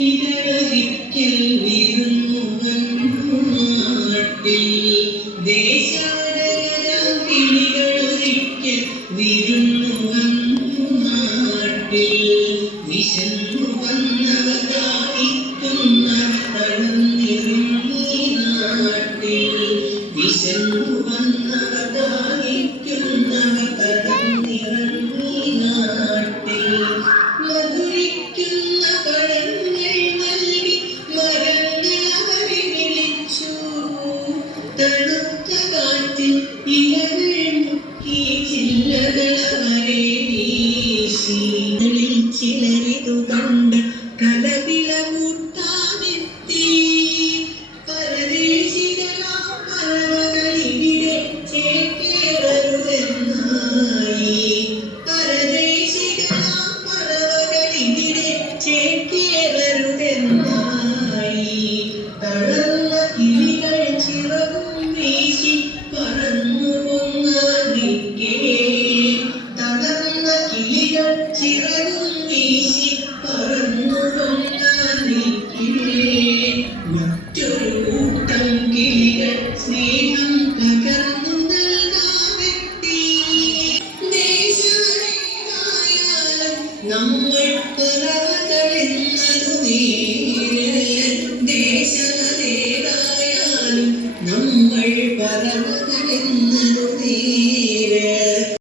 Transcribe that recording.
ഒരിക്കൽ വിരുന്നുവൻ നാട്ടിൽ ദേശാടകിളികളൊരിക്കൽ വിരുന്നുവൻ നാട്ടിൽ വിശന്നു വന്നവർ ദാഹിക്കുന്നവർ തളർന്നിറങ്ങി നാട്ടിൽ വിശന്നു വന്നവർ ദാഹിക്കുന്നവർ തളർന്നിറങ്ങി നാട്ടിൽ മധുരിക്കുന്ന പഴങ്ങൾ നൽകി മരങ്ങൾ അവരെ വിളിച്ചു തണുത്ത കാറ്റിൽ ഇലകൾ മുക്കി ചില്ലകൾ അവരെ വീശി ചിലരിതു കണ്ട് കലവിള കൂട്ടാനെത്തി പരദേശികളാം പറവകൾ ഇവിടെ ചേക്കേറരുതെന്നായി പരദേശികളാം പറവകൾ ഇവിടെ ചേക്കേറരുതെന്നായി തളർന്ന കിളികൾ ചിറകും വീശി പറന്നു